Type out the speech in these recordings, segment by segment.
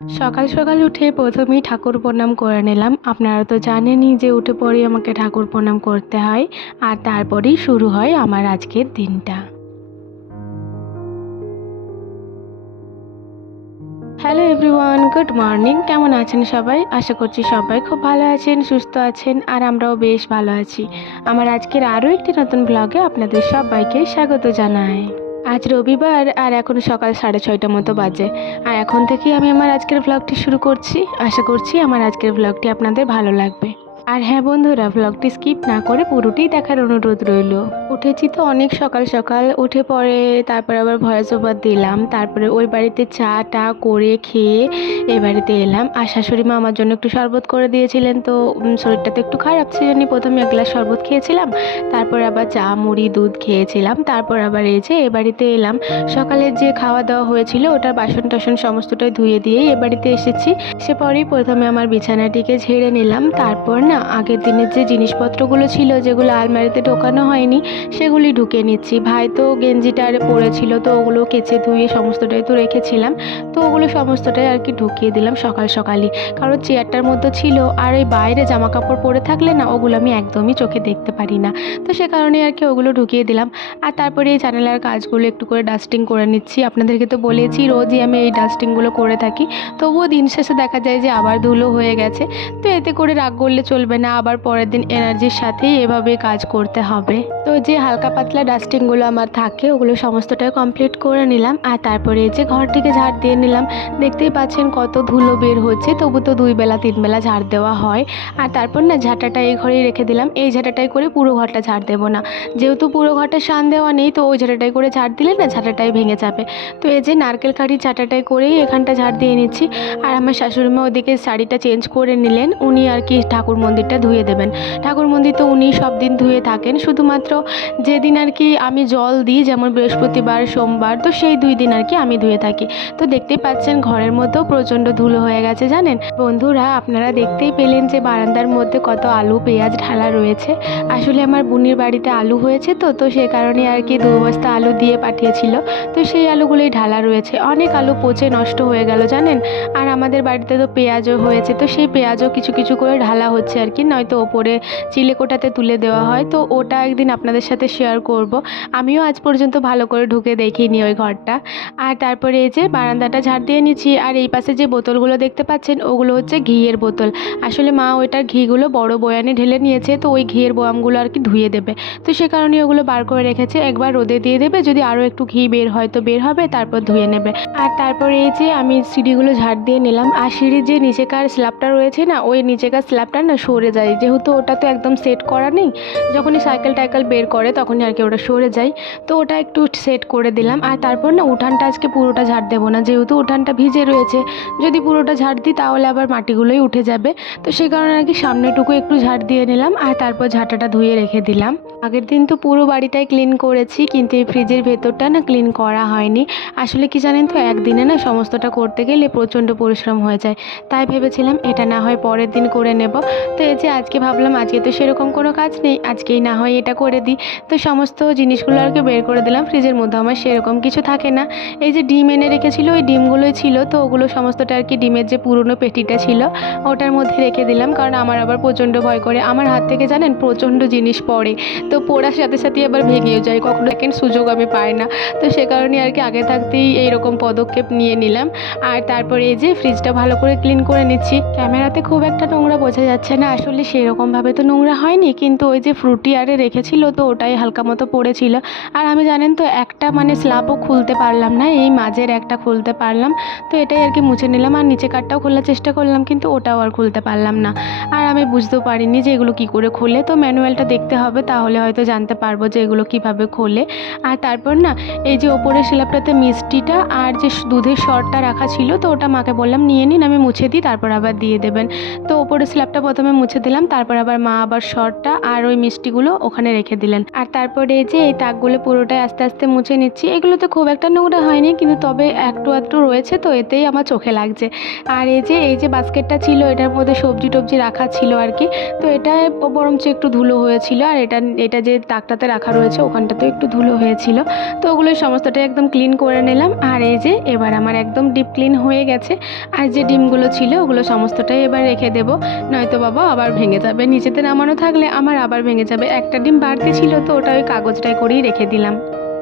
সকাল সকাল উঠে প্রথমেই ঠাকুর প্রণাম করে নিলাম। আপনারা তো জানেনই যে উঠে পরেই আমাকে ঠাকুর প্রণাম করতে হয় আর তারপরেই শুরু হয় আমার আজকের দিনটা। হ্যালো এভরিওয়ান গুড মর্নিং কেমন আছেন সবাই? আশা করছি সবাই খুব ভালো আছেন, সুস্থ আছেন আর আমরাও বেশ ভালো আছি। আমার আজকের আরও একটি নতুন ব্লগে আপনাদের সবাইকে স্বাগত জানাই। আজ রবিবার আর এখন সকাল সাড়ে ছয়টা মতো বাজে। আর এখন থেকেই আমি আমার আজকের ব্লগটি শুরু করছি। আশা করছি আমার আজকের ব্লগটি আপনাদের ভালো লাগবে। আর হ্যাঁ বন্ধুরা ব্লগটি স্কিপ না করে পুরোটাই দেখার অনুরোধ রইল। উঠেছি তো অনেক সকাল সকাল, উঠে পরে তারপর আবার ভয়েস ওভার দিলাম, তারপরে ওই বাড়িতে চা টা করে খেয়ে এ বাড়িতে এলাম। আর শাশুড়ি মা আমার জন্য একটু শরবত করে দিয়েছিলেন তো শরীরটা তো একটু খারাপ সেজন্য প্রথমে এক গ্লাস শরবত খেয়েছিলাম, তারপর আবার চা, মুড়ি, দুধ খেয়েছিলাম, তারপর আবার এই যে এ বাড়িতে এলাম। সকালে যে খাওয়া দাওয়া হয়েছিল, ওটার বাসন টাসন সমস্তটাই ধুয়ে দিয়েই এ বাড়িতে এসেছি। সে পরেই প্রথমে আমার বিছানাটিকে ঝেড়ে নিলাম, তারপর না, আগের দিনের যে জিনিসপত্রগুলো ছিল যেগুলো আলমারিতে ঢোকানো হয়নি, সেগুলি ঢুকে নিচ্ছি। ভাই তো গেঞ্জিটা আর পরেছিল, তো ওগুলো কেচে ধুয়ে সমস্তটাই তো রেখেছিলাম। তো ওগুলো সমস্তটাই আর কি ঢুকিয়ে দিলাম সকাল সকালই। কারণ চেয়ারটার মধ্যে ছিল, আর ওই বাইরে জামা কাপড় পরে থাকলে না, ওগুলো আমি একদমই চোখে দেখতে পারি না। তো সে কারণে আর কি ওগুলো ঢুকিয়ে দিলাম। আর তারপরে এই জানালার কাজগুলো একটু করে ডাস্টিং করে নিচ্ছি। আপনাদেরকে তো বলেছি, রোজই আমি এই ডাস্টিংগুলো করে থাকি। তবুও দিন শেষে দেখা যায় যে আবার ধুলো হয়ে গেছে। তো এতে করে রাগ করলে চলবে না, আবার পরের দিন এনার্জির সাথেই এভাবে কাজ করতে হবে। তো যে হালকা পাতলা ডাস্টিংগুলো আমার থাকে, ওগুলো সমস্তটাই কমপ্লিট করে নিলাম। আর তারপরে যে ঘরটিকে ঝাড় দিয়ে নিলাম, দেখতেই পাচ্ছেন কত ধুলো বের হচ্ছে, তবু তো দুই বেলা, তিন বেলা ঝাড় দেওয়া হয়। আর তারপর না, ঝাঁটাটা এই ঘরেই রেখে দিলাম। এই ঝাঁটাটাই করে পুরো ঘরটা ঝাড় দেবো না। যেহেতু পুরো ঘরটা শান দেওয়া নেই, তো ওই ঝাঁটাটাই করে ঝাড় দিলে না, ঝাঁটাটাই ভেঙে যাবে। তো এই যে নারকেল কাঠি ঝাঁটাটাই করেই এখানটা ঝাড় দিয়ে নিচ্ছি। আর আমার শাশুড়ি মা ওদিকে শাড়িটা চেঞ্জ করে নিলেন। উনি আর কি ঠাকুর মন্দিরটা ধুয়ে দেবেন। ঠাকুর মন্দির তো উনি সব দিন ধুয়ে থাকেন। শুধুমাত্র যেদিন আর কি আমি জল দিই, যেমন বৃহস্পতিবার, সোমবার, তো সেই দুই দিন আর কি আমি ধুয়ে থাকি। তো দেখতেই পাচ্ছেন, ঘরের মধ্যেও প্রচণ্ড ধুলো হয়ে গেছে, জানেন? বন্ধুরা, আপনারা দেখতেই পেলেন যে বারান্দার মধ্যে কত আলু, পেঁয়াজ ঢালা রয়েছে। আসলে আমার বুনির বাড়িতে আলু হয়েছে তো তো সে কারণে আর কি দু বস্তা আলু দিয়ে পাঠিয়েছিল। তো সেই আলুগুলোই ঢালা রয়েছে। অনেক আলু পচে নষ্ট হয়ে গেল, জানেন? আর আমাদের বাড়িতে তো পেঁয়াজও হয়েছে, তো সেই পেঁয়াজও কিছু কিছু করে ঢালা হচ্ছে। আর কি নয়তো ওপরে চিলেকোটাতে তুলে দেওয়া হয়। তো ওটা একদিন আপনাদের সাথে শেয়ার করব। আমিও আজ পর্যন্ত ভালো করে ঢুকে দেখিনি ওই ঘরটা। আর তারপরে এই যে বারান্দাটা ঝাড় দিয়ে নিচ্ছি, আর এই পাশে যে বোতলগুলো দেখতে পাচ্ছেন, ওগুলো হচ্ছে ঘিয়ের বোতল। আসলে মা ওইটার ঘিগুলো বড় বয়ানে ঢেলে নিয়েছে, তো ওই ঘিয়ের বয়ামগুলো আর কি ধুয়ে দেবে। তো সে কারণে ওগুলো বার করে রেখেছে, একবার রোদে দিয়ে দেবে, যদি আরও একটু ঘি বের হয় তো বের হবে, তারপর ধুয়ে নেবে। আর তারপরে এই যে আমি সিঁড়িগুলো ঝাড় দিয়ে নিলাম, আর সিঁড়ির যে নিচেকার স্ল্যাবটা রয়েছে না, ওই নিচেকার স্ল্যাবটা না সরে যায়। যেহেতু ওটা তো একদম সেট করা নেই, যখনই সাইকেল টাইকেল বের করে তখনই আর কি ওটা সরে যায়। তো ওটা একটু সেট করে দিলাম। আর তারপর না উঠানটা আজকে পুরোটা ঝাড় দেবো না, যেহেতু উঠানটা ভিজে রয়েছে। যদি পুরোটা ঝাড় দিই তাহলে আবার মাটিগুলোই উঠে যাবে। তো সেই কারণে আর কি সামনেটুকু একটু ঝাড় দিয়ে নিলাম আর তারপর ঝাঁটাটা ধুয়ে রেখে দিলাম। আগের দিন তো পুরো বাড়িটাই ক্লিন করেছি, কিন্তু এই ফ্রিজের ভেতরটা না ক্লিন করা হয়নি। আসলে কি জানেন তো, একদিনে না সমস্তটা করতে গেলে প্রচণ্ড পরিশ্রম হয়ে যায়। তাই ভেবেছিলাম এটা না হয় পরের দিন করে নেব। এই যে আজকে ভাবলাম, আজকে তো সেরকম কোনো কাজ নেই, আজকেই না হয় এটা করে দিই। তো সমস্ত জিনিসগুলো আর কি বের করে দিলাম ফ্রিজের মধ্যে আমার সেরকম কিছু থাকে না। এই যে ডিম এনে রেখেছিল, ওই ডিমগুলোই ছিল, তো ওগুলো সমস্তটা আর কি ডিমের যে পুরনো পেটিটা ছিল, ওটার মধ্যে রেখে দিলাম। কারণ আমার আবার প্রচণ্ড ভয় করে। আমার হাত থেকে জানেন, প্রচণ্ড জিনিস পড়ে। তো পড়ার সাথে সাথে আবার ভেঙেও যায়, কখনো সেকেন্ড সুযোগ আমি পাই না। তো সে কারণে আর কি আগে থাকতেই এইরকম পদক্ষেপ নিয়ে নিলাম। আর তারপরে এই যে ফ্রিজটা ভালো করে ক্লিন করে নিচ্ছি। ক্যামেরাতে খুব একটা নোংরা বোঝা যাচ্ছে না আসলে সেরকমভাবে তো নোংরা হয়নি, কিন্তু ওই যে ফ্রুটি আরে রেখেছিল তো ওটাই হালকা মতো পড়েছিল। আর আমি জানেন তো, একটা মানে স্ল্যাবও খুলতে পারলাম না, এই মাঝের একটা খুলতে পারলাম। তো এটাই আর কি মুছে নিলাম, আর নিচে কাঠটাও খোলার চেষ্টা করলাম, কিন্তু ওটাও আর খুলতে পারলাম না। আর আমি বুঝতেও পারিনি যে এগুলো কী করে খোলে, তো ম্যানুয়ালটা দেখতে হবে, তাহলে হয়তো জানতে পারব যে এগুলো কীভাবে খোলে। আর তারপর না, এই যে ওপরের স্ল্যাবটাতে মিষ্টিটা আর যে দুধের সরটা রাখা ছিল, তো ওটা মাকে বললাম, নিয়ে নিন, আমি মুছে দিই, তারপর আবার দিয়ে দেবেন। তো ওপরের স্ল্যাবটা প্রথমে মুছে দিলাম, তারপর আবার মা আবার শর্টটা আর ওই মিষ্টিগুলো ওখানে রেখে দিলেন। আর তারপরে এই যে এই তাকগুলো পুরোটাই আস্তে আস্তে মুছে নিচ্ছি এগুলো তো খুব একটা নোংরা হয়নি, কিন্তু তবে একটু একটু রয়েছে তো, এতেই আমার চোখে লাগছে। আর এই যে এই যে বাস্কেটটা ছিল, এটার মধ্যে সবজি টবজি রাখা ছিল আর কি, তো এটা বরঞ্চ একটু ধুলো হয়েছিল, আর এটা এটা যে তাকটাতে রাখা রয়েছে, ওখানটাতেও একটু ধুলো হয়েছিল। তো ওগুলো সমস্তটাই একদম ক্লিন করে নিলাম, আর এই যে, এবার আমার একদম ডিপ ক্লিন হয়ে গেছে। আর যে ডিমগুলো ছিল, ওগুলো সমস্তটাই এবার রেখে দেবো। নয়তো বাবা আবার ভেঙে যাবে। নিচেতে নামানো থাকলে আমার আবার ভেঙে যাবে। একটা ডিম বাড়তি ছিল তো ওটা ওই কাগজটাই করেই রেখে দিলাম।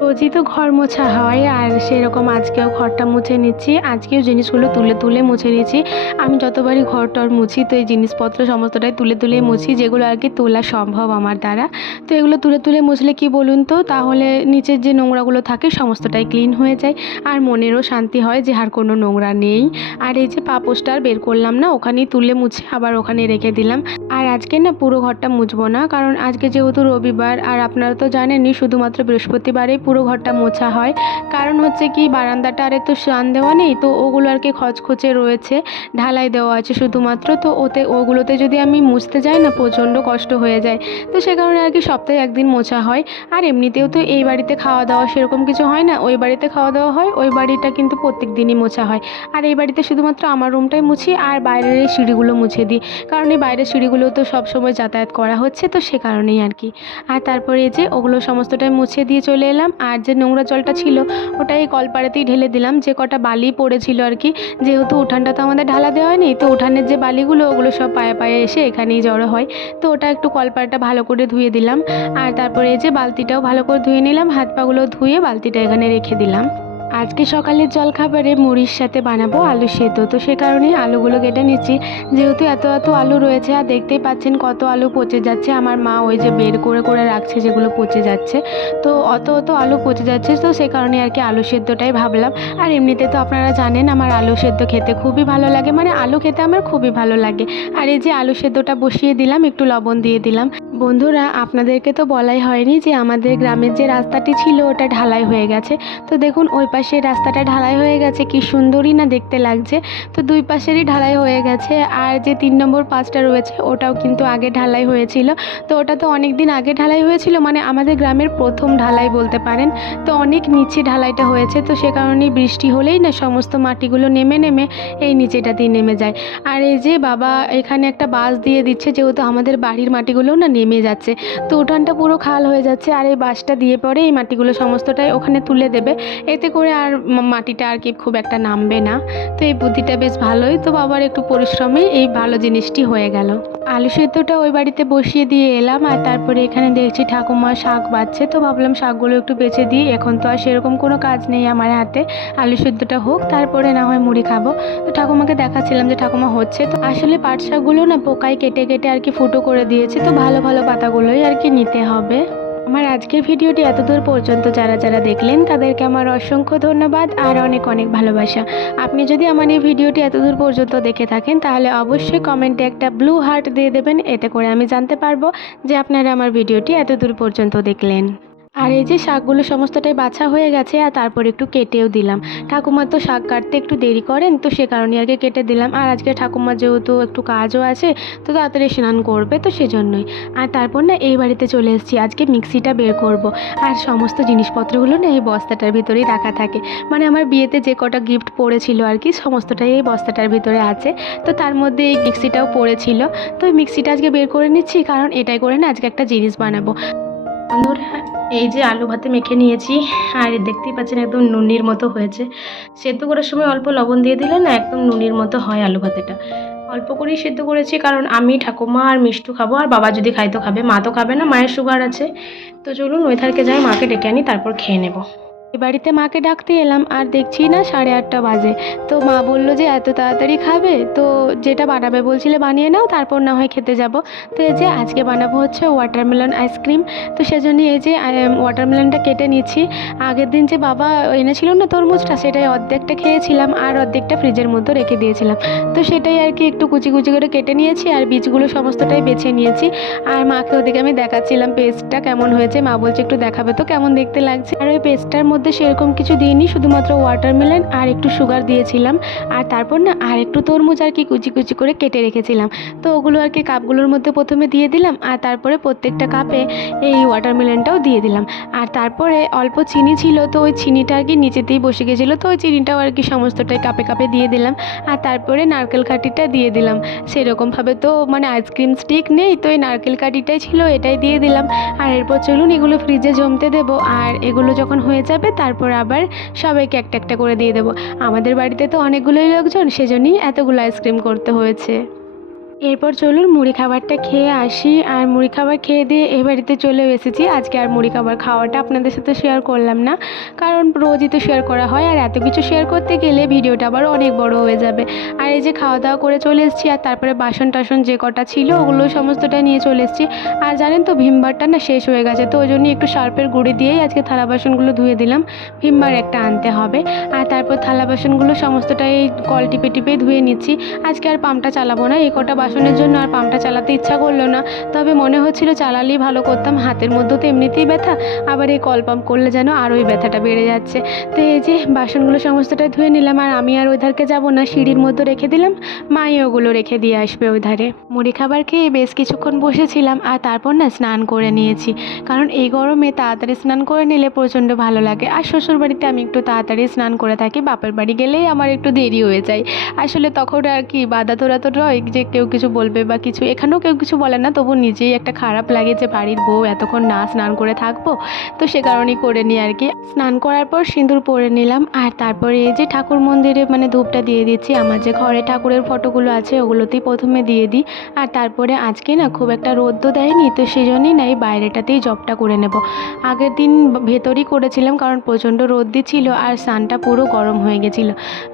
রোজই তো ঘর মোছা হয়, আর সেরকম আজকেও ঘরটা মুছে নিচ্ছি। আজকেও জিনিসগুলো তুলে তুলে মুছে নিচ্ছি আমি যতবারই ঘর টর মুছি, তো এই জিনিসপত্র সমস্তটাই তুলে তুলে মুছি, যেগুলো আর কি তোলা সম্ভব আমার দ্বারা। তো এগুলো তুলে তুলে মুছলে কি বলুন তো? তাহলে নিচের যে নোংরাগুলো থাকে, সমস্তটাই ক্লিন হয়ে যায়। আর মনেরও শান্তি হয় যে আর কোনো নোংরা নেই। আর এই যে পাপোশটা আর বের করলাম না, ওখানেই তুলে মুছে, আবার ওখানে রেখে দিলাম। আর আজকে না পুরো ঘরটা মুছবো না, কারণ আজকে যেহেতু রবিবার, আর আপনারা তো জানেনই, শুধুমাত্র বৃহস্পতিবারেই পুরো ঘরটা মোছা হয়। কারণ হচ্ছে কি, বারান্দাটা আরে তো শান দেওয়া নেই, তো ওগুলো আর কি খচখচে রয়েছে, ঢালাই দেওয়া আছে শুধুমাত্র। তো ওতে, ওগুলোতে যদি আমি মুছতে যাই না, প্রচণ্ড কষ্ট হয়ে যায়। তো সে কারণে আর কি সপ্তাহে একদিন মোছা হয়। আর এমনিতেও তো এই বাড়িতে খাওয়া দাওয়া সেরকম কিছু হয় না। ওই বাড়িতে খাওয়া দাওয়া হয়, ওই বাড়িটা কিন্তু প্রত্যেক দিনই মোছা হয়। আর এই বাড়িতে শুধুমাত্র আমার রুমটাই মুছি, আর বাইরের এই সিঁড়িগুলো মুছে দিই। কারণ এই বাইরের সিঁড়িগুলো তো সবসময় যাতায়াত করা হচ্ছে, তো সে কারণেই আর কি। আর তারপরে যে, ওগুলো সমস্তটাই মুছে দিয়ে চলে এলাম। আর যে নোংরা জলটা ছিল ওটা এই কলপাড়াতেই ঢেলে দিলাম। যে কটা বালি পড়েছিল আর কি, যেহেতু উঠানটা তো আমাদের ঢালা দেওয়া হয়নি, তো উঠানের যে বালিগুলো, ওগুলো সব পায়ে পায়ে এসে এখানেই জড়ো হয়। তো ওটা একটু কলপাড়াটা ভালো করে ধুয়ে দিলাম। আর তারপরে এই যে বালতিটাও ভালো করে ধুয়ে নিলাম হাত পাগুলো ধুয়ে বালতিটা এখানে রেখে দিলাম। আজকে সকালের জলখাবারে মুড়ির সাথে বানাবো আলু সেদ্ধ। তো সে কারণেই আলুগুলো কেটে নিচ্ছি। যেহেতু এত এত আলু রয়েছে, আর দেখতেই পাচ্ছেন কত আলু পচে যাচ্ছে। আমার মা ওই যে বের করে করে রাখছে যেগুলো পচে যাচ্ছে। তো অত অত আলু পচে যাচ্ছে, তো সে কারণে আর কি আলু সেদ্ধটাই ভাবলাম। আর এমনিতে তো আপনারা জানেন, আমার আলু সেদ্ধ খেতে খুবই ভালো লাগে। মানে আলু খেতে আমার খুবই ভালো লাগে। আর এই যে আলু সেদ্ধটা বসিয়ে দিলাম, একটু লবণ দিয়ে দিলাম। বন্ধুরা, আপনাদেরকে তো বলাই হয়নি যে আমাদের গ্রামের যে রাস্তাটি ছিল, ওটা ঢালাই হয়ে গেছে। তো দেখুন, ওই পাশে রাস্তাটা ঢালাই হয়ে গেছে, কি সুন্দরই না দেখতে লাগছে। তো দুই পাশেরই ঢালাই হয়ে গেছে, আর যে তিন নম্বর পাঁচটা রয়েছে, ওটাও কিন্তু আগে ঢালাই হয়েছিল। তো ওটা তো অনেক দিন আগে ঢালাই হয়েছিল মানে আমাদের গ্রামের প্রথম ঢালাই বলতে পারেন। তো অনেক নিচে ঢালাইটা হয়েছে, তো সে কারণেই বৃষ্টি হলেই না সমস্ত মাটিগুলো নেমে নেমে এই নিচেটাতেই নেমে যায়। আর এই যে বাবা এখানে একটা বাস দিয়ে দিচ্ছে, যেহেতু আমাদের বাড়ির মাটিগুলোও না নেমে যাচ্ছে। তো উঠানটা পুরো খাল হয়ে যাচ্ছে আর এই বাঁশটা দিয়ে পরে এই মাটিগুলো সমস্তটাই ওখানে তুলে দেবে। এতে করে আর মাটিটা আর কি খুব একটা নামবে না। তো এই বুদ্ধিটা বেশ ভালোই। তো বাবার একটু পরিশ্রমে এই ভালো জিনিসটি হয়ে গেল। আলু সেদ্ধটা ওই বাড়িতে বসিয়ে দিয়ে এলাম আর তারপরে এখানে দেখছি ঠাকুমা শাক বাচ্ছে। তো ভাবলাম শাকগুলো একটু বেছে দিই। এখন তো আর সেরকম কোনো কাজ নেই আমার হাতে। আলু সেদ্ধটা হোক, তারপরে না হয় মুড়ি খাব। তো ঠাকুমাকে দেখাচ্ছিলাম যে ঠাকুমা হচ্ছে। তো আসলে পাট শাকগুলো না পোকায় কেটে কেটে আর কি ফুটো করে দিয়েছে। তো ভালো ভালো পাতাগুলোই আর কি নিতে হবে। আমার আজকের ভিডিওটি এতদূর পর্যন্ত যারা যারা দেখলেন, তাদেরকে আমার অসংখ্য ধন্যবাদ আর অনেক অনেক ভালোবাসা। আপনি যদি আমার এই ভিডিওটি এতদূর পর্যন্ত দেখে থাকেন, তাহলে অবশ্যই কমেন্টে একটা ব্লু হার্ট দিয়ে দেবেন, এতে করে আমি জানতে পারব যে আপনারা আমার ভিডিওটি এতদূর পর্যন্ত দেখলেন। আর এই যে শাকগুলো সমস্তটাই বাছা হয়ে গেছে আর তারপর একটু কেটেও দিলাম। ঠাকুমা তো শাক কাটতে একটু দেরি করেন, তো সে কারণে আগে কেটে দিলাম। আর আজকে ঠাকুমার যেহেতু একটু কাজও আছে, তো তাড়াতাড়ি স্নান করবে তো সেজন্যই। আর তারপর না এই বাড়িতে চলে এসেছি, আজকে মিক্সিটা বের করব। আর সমস্ত জিনিসপত্রগুলো না এই বস্তাটার ভিতরেই রাখা থাকে। মানে আমার বিয়েতে যে কটা গিফট পড়েছিল আর কি, সমস্তটাই এই বস্তাটার ভিতরে আছে। তো তার মধ্যে এই মিক্সিটাও পড়েছিল। তো মিক্সিটা আজকে বের করে নিচ্ছি, কারণ এটাই করে না আজকে একটা জিনিস বানাবো। বন্ধুরা এই যে আলু ভাতে মেখে নিয়েছি, আর দেখতেই পাচ্ছেন একদম নুনির মতো হয়েছে। সেদ্ধ করার সময় অল্প লবণ দিয়ে দিলে না একদম নুনির মতো হয় আলু ভাতেটা। অল্প করেই সেদ্ধ করেছি, কারণ আমি ঠাকুমা আর মিষ্টু খাব, আর বাবা যদি খাই তো খাবে, মা তো খাবে না, মায়ের সুগার আছে। তো চলুন ওইধারকে যাই, মাকে ডেকে আনি, তারপর খেয়ে নেব। বাড়িতে মাকে ডাকতে এলাম, আর দেখছি না সাড়ে আটটা বাজে। তো মা বলল যে, এত তাড়াতাড়ি খাবে? তো যেটা বানাবে বলছিলে বানিয়ে নাও, তারপর না হয় খেতে যাব। তো এই যে, আজকে বানাবো হচ্ছে ওয়াটারমেলন আইসক্রিম তো সেজন্য এই যে ওয়াটারমেলনটা কেটে নিচ্ছি। আগের দিন যে বাবা এনেছিল না তরমুজটা, সেটাই অর্ধেকটা খেয়েছিলাম, আর অর্ধেকটা ফ্রিজের মধ্যে রেখে দিয়েছিলাম। তো সেটাই আর কি একটু কুচি কুচি করে কেটে নিয়েছি, আর বীজগুলো সমস্তটাই বেছে নিয়েছি। আর মাকে ওদিকে আমি দেখাচ্ছিলাম পেস্টটা কেমন হয়েছে? মা বলছে, একটু দেখাবে তো, কেমন দেখতে লাগছে? আর ওই পেস্টটার মধ্যে মধ্যে সেরকম কিছু দিইনি, শুধুমাত্র ওয়াটারমেলন আর একটু সুগার দিয়েছিলাম। আর তারপর না আর একটু তরমুজ আর কি কুচি কুচি করে কেটে রেখেছিলাম। তো ওগুলো আর কি কাপগুলোর মধ্যে প্রথমে দিয়ে দিলাম আর তারপরে প্রত্যেকটা কাপে এই ওয়াটারমেলনটাও দিয়ে দিলাম। আর তারপরে অল্প চিনি ছিল, তো ওই চিনিটা আর কি নিচেতেই বসে গেছিল, তো ওই চিনিটাও আর কি সমস্তটাই কাপে কাপে দিয়ে দিলাম। আর তারপরে নারকেল কাঠিটা দিয়ে দিলাম। সেরকমভাবে তো মানে আইসক্রিম স্টিক নেই, তো এই নারকেল কাঠিটাই ছিল, এটাই দিয়ে দিলাম। আর এরপর চলুন এগুলো ফ্রিজে জমতে দেবো। আর এগুলো যখন হয়ে যাবে তারপর আবার সবাইকে একটা একটা করে দিয়ে দেবো। আমাদের বাড়িতে তো অনেকগুলোই লোকজন, সেজন্যই এতগুলো আইসক্রিম করতে হয়েছে। এরপর চলুন মুড়ি খাবারটা খেয়ে আসি। আর মুড়ি খাবার খেয়ে দিয়ে এ বাড়িতে চলে এসেছি। আজকে আর মুড়ি খাবার খাওয়াটা আপনাদের সাথে শেয়ার করলাম না। কারণ রোজই তো শেয়ার করা হয়। আর এত কিছু শেয়ার করতে গেলে ভিডিওটা আবার অনেক বড় হয়ে যাবে। আর এই যে খাওয়া দাওয়া করে চলে এসেছি, আর তারপরে বাসন টাসন যে কটা ছিল, ওগুলো সমস্তটা নিয়ে চলে এসেছি। আর জানেন তো, ভীমবারটা না শেষ হয়ে গেছে। তো ওই জন্যই একটু শার্পের গুঁড়ি দিয়েই আজকে থালা বাসনগুলো ধুয়ে দিলাম। ভীমবার একটা আনতে হবে। আর তারপর থালা বাসনগুলো সমস্তটাই কল টিপে টিপে ধুয়ে নিচ্ছি। আজকে আর পাম্পটা চালাবো না। এই কটা বাসনের জন্য আর পাম্পটা চালাতে ইচ্ছা করল না। তবে মনে হচ্ছিল চালালেই ভালো করতাম, হাতের মধ্যে তো এমনিতেই ব্যথা, আবার এই কল পাম্প করলে যেন আরোই ব্যথাটা বেড়ে যাচ্ছে। তো এই যে বাসনগুলো সমস্তটা ধুয়ে নিলাম, আর আমি আর ওই ধারকে যাব না, সিঁড়ির মধ্যে রেখে দিলাম, মাই ওগুলো রেখে দিয়ে আসবে ওই ধারে। মুড়ি খাবার খেয়ে বেশ কিছুক্ষণ বসেছিলাম, আর তারপর না স্নান করে নিয়েছি। কারণ এই গরমে তাড়াতাড়ি স্নান করে নিলে প্রচণ্ড ভালো লাগে। আর শ্বশুরবাড়িতে আমি একটু তাড়াতাড়ি স্নান করে থাকি, বাপের বাড়ি গেলেই আমার একটু দেরি হয়ে যায়। আসলে তখন আর কি বাধা তোরা তো রয় যে কেউ কিছু বলবে বা কিছু, এখানেও কেউ কিছু বলে না, তবু নিজেই একটা খারাপ লাগে যে বাড়ির বউ এতক্ষণ না স্নান করে থাকব, তো সে কারণেই করে নিই আর কি। স্নান করার পর সিঁদুর পরে নিলাম, আর তারপরে এই যে ঠাকুর মন্দিরে মানে ধূপটা দিয়ে দিচ্ছি, আমার যে ঘরে ঠাকুরের ফটোগুলো আছে ওগুলোতেই প্রথমে দিয়ে দিই, আর তারপরে আজকে না খুব একটা রোদ্দ দেয়নি, তো সেই জন্যই না এই বাইরেটাতেই জবটা করে নেব। আগের দিন ভেতরই করেছিলাম, কারণ প্রচণ্ড রোদ দিচ্ছিল আর সানটা পুরো গরম হয়ে গেছিল।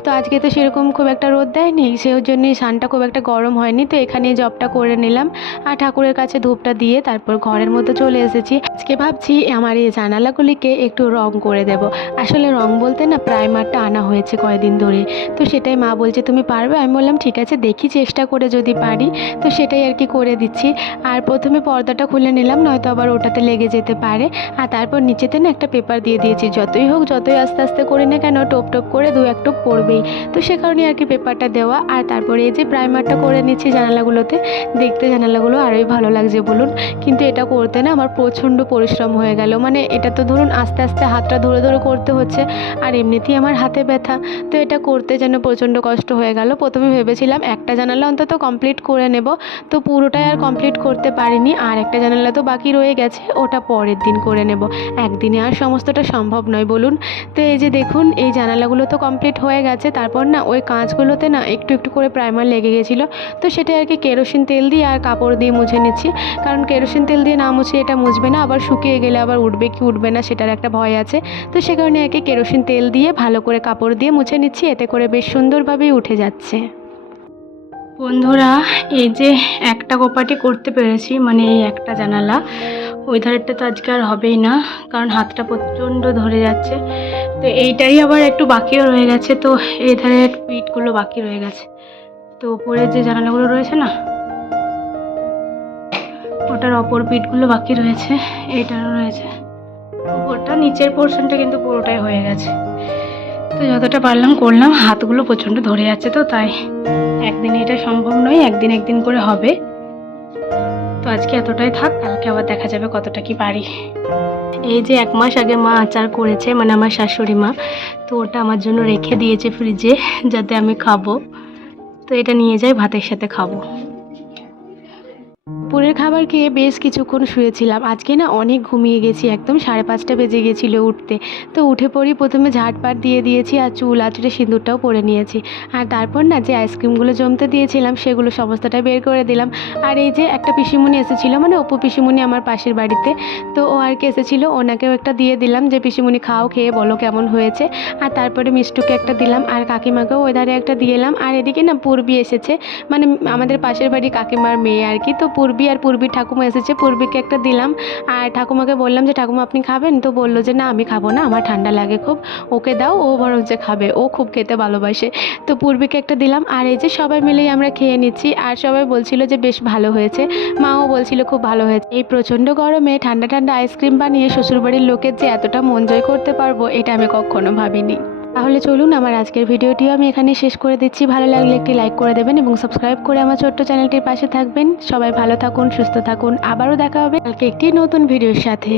তো আজকে তো সেরকম খুব একটা রোদ দেয়নি, সেই জন্যই সানটা খুব একটা গরম হয়নি, তো এখানেই জবটা করে নিলাম। আর ঠাকুরের কাছে ধূপটা দিয়ে তারপর ঘরের মধ্যে চলে এসেছি। আজকে ভাবছি আমার এই জানালাগুলিকে একটু রং করে দেব। আসলে রং বলতে না প্রাইমারটা আনা হয়েছে কয়দিন ধরে। তো সেটাই মা বলছে, তুমি পারবে? আমি বললাম, ঠিক আছে, দেখি চেষ্টা করে যদি পারি। তো সেটাই আর কি করে দিচ্ছি। আর প্রথমে পর্দাটা খুলে নিলাম, নয়তো আবার ওটাতে লেগে যেতে পারে। আর তারপর নিচেতে না একটা পেপার দিয়ে দিয়েছি। যতই হোক, যতই আস্তে আস্তে করি না কেন, টোপ টোপ করে দু এক টোপ পড়বেই। তো সে কারণে আর কি পেপারটা দেওয়া। আর তারপরে এই যে প্রাইমারটা করে নিচ্ছি জানালাগুলোতে, দেখতে জানালাগুলো আরোই ভালো লাগছে বলুন। কিন্তু এটা করতে না আমার প্রচণ্ড পরিশ্রম হয়ে গেল। মানে এটা তো ধরুন আস্তে আস্তে হাতটা ধরে ধরে করতে হচ্ছে, আর এমনিতেই আমার হাতে ব্যথা। তো এটা করতে যেন প্রচণ্ড কষ্ট হয়ে গেল। প্রথমে ভেবেছিলাম একটা জানালা অন্তত কমপ্লিট করে নেব। তো পুরোটাই আর কমপ্লিট করতে পারিনি। আর একটা জানালা তো বাকি রয়ে গেছে, ওটা পরের দিন করে নেব। একদিনে আর সমস্তটা সম্ভব নয় বলুন। তো এই যে দেখুন, এই জানালাগুলো তো কমপ্লিট হয়ে গেছে। তারপর না ওই কাঁচগুলোতে না একটু একটু করে প্রাইমার লেগে গেছিল। তো সেটা আর কি কেরোসিন তেল দিয়ে আর কাপড় দিয়ে মুছে নিচ্ছি। কারণ কেরোসিন তেল দিয়ে না মুছে এটা মুছবে না, আবার শুকিয়ে গেলে আবার উঠবে কি উঠবে না সেটার একটা ভয় আছে। তো সে কারণে আর কি কেরোসিন তেল দিয়ে ভালো করে কাপড় দিয়ে মুছে নিচ্ছি, এতে করে বেশ সুন্দরভাবেই উঠে যাচ্ছে। বন্ধুরা, এই যে একটা কোপাটি করতে পেরেছি মানে এই একটা জানালা ওই ধারেরটা তো আজকে আর হবেই না, কারণ হাতটা প্রচণ্ড ধরে যাচ্ছে। তো এইটাই আবার একটু বাকিও রয়ে গেছে, তো এই ধারের পিঠগুলো বাকি রয়ে গেছে। তো উপরের যে জানালাগুলো রয়েছে না, ওটার অপর পিঠগুলো বাকি রয়েছে, এইটারও রয়েছে। ওপরটা, নিচের পোর্শনটা কিন্তু পুরোটাই হয়ে গেছে। তো যতটা পারলাম করলাম, হাতগুলো প্রচণ্ড ধরে যাচ্ছে তো, তাই একদিনে এটা সম্ভব নয়, একদিন একদিন করে হবে। তো আজকে এতটাই থাক, কালকে আবার দেখা যাবে কতটা কি পারি। এই যে এক মাস আগে মা আচার করেছে মানে আমার শাশুড়ি মা, তো ওটা আমার জন্য রেখে দিয়েছে ফ্রিজে যাতে আমি খাব। তো এটা নিয়ে যাই ভাতের সাথে খাব। দুপুরের খাবার খেয়ে বেশ কিছুক্ষণ শুয়েছিলাম। আজকে না অনেক ঘুমিয়ে গেছি, একদম সাড়ে পাঁচটা বেজে গেছিল উঠতে। তো উঠে পড়ি, প্রথমে ঝাটপাট দিয়ে দিয়েছি আর চুল, আঁচড়ে সিঁদুরটাও পরে নিয়েছি। আর তারপর না যে আইসক্রিমগুলো জমতে দিয়েছিলাম, সেগুলো সমস্তটা বের করে দিলাম। আর এই যে একটা পিসিমণি এসেছিল মানে অপু পিসিমণি আমার পাশের বাড়িতে, তো ও আর কি এসেছিল, ওনাকেও একটা দিয়ে দিলাম যে, পিসিমণি খাও, খেয়ে বলো কেমন হয়েছে। আর তারপরে মিষ্টুকে একটা দিলাম, আর কাকিমাকেও ওই ধারে একটা দিয়ে এলাম। আর এদিকে না পূর্বী এসেছে মানে আমাদের পাশের বাড়ি কাকিমার মেয়ে আর কি, তো পূর্বী পূর্বী আর পূর্বীর ঠাকুমা এসেছে। পূর্বীকে একটা দিলাম আর ঠাকুমাকে বললাম যে, ঠাকুমা, আপনি খাবেন? তো বলল যে, না, আমি খাব না, আমার ঠান্ডা লাগে খুব। ওকে দাও, ও বরং যে খাবে, ও খুব খেতে ভালোবাসে। তো পূর্বীকে একটা দিলাম আর এই যে সবাই মিলেই আমরা খেয়ে নিচ্ছি আর সবাই বলছিল যে, বেশ ভালো হয়েছে। মাও বলছিল, খুব ভালো হয়েছে। এই প্রচণ্ড গরমে ঠান্ডা ঠান্ডা আইসক্রিম বানিয়ে শ্বশুরবাড়ির লোকের যে এতটা মন জয় করতে পারব, এটা আমি কখনো ভাবিনি। তাহলে চলুন আমার আজকের ভিডিওটিও আমি এখানে শেষ করে দিচ্ছি। ভালো লাগলে একটি লাইক করে দেবেন এবং সাবস্ক্রাইব করে আমার ছোট্ট চ্যানেলটির পাশে থাকবেন। সবাই ভালো থাকুন, সুস্থ থাকুন। আবারও দেখা হবে। কালকে একটি নতুন ভিডিওর সাথে।